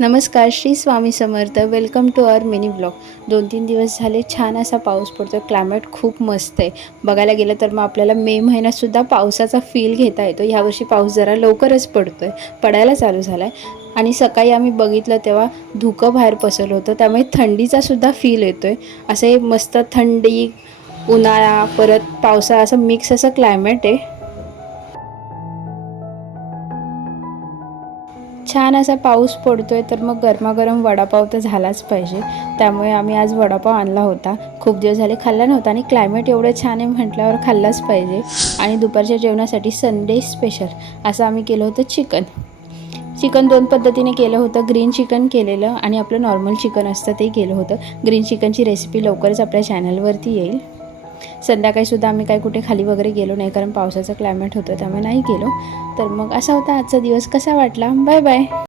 नमस्कार, Shri Swami Samarth. Welcome to our mini blog. 2-3 दिवस झाले छान असा पाऊस पडतो. क्लायमेट खूप मस्त आहे. बघायला गेलं तर मग आपल्याला मे महिन्यातसुद्धा पावसाचा फील घेता येतो. ह्यावर्षी पाऊस जरा लवकरच पडतो आहे, पडायला चालू झाला आहे. आणि सकाळी आम्ही बघितलं तेव्हा धुकं बाहेर पसरलं होतं, त्यामुळे थंडीचासुद्धा फील येतो आहे. असे मस्त थंडी, उन्हाळा, परत पावसाळा असं मिक्स असं क्लायमेट आहे. छान असा पाऊस पडतोय तर मग गरमागरम वडापाव तर झालाच पाहिजे. त्यामुळे आम्ही आज वडापाव आणला होता. खूप दिवस झाले खाल्ला नव्हता आणि क्लायमेट एवढं छान आहे म्हटल्यावर खाल्लाच पाहिजे. आणि दुपारच्या जेवणासाठी संडे स्पेशल असं आम्ही केलं होतं चिकन 2 पद्धतीने केलं होतं. ग्रीन चिकन केलेलं आणि आपलं नॉर्मल चिकन असतं ते केलं होतं. ग्रीन चिकनची रेसिपी लवकरच आपल्या चॅनलवरती येईल. संध्याकाळीसुद्धा आम्ही काही कुठे खाली वगैरे गेलो नाही, कारण पावसाचं क्लायमेट होतं त्यामुळे नाही गेलो. तर मग असा होता आजचा दिवस. कसा वाटला? Bye bye.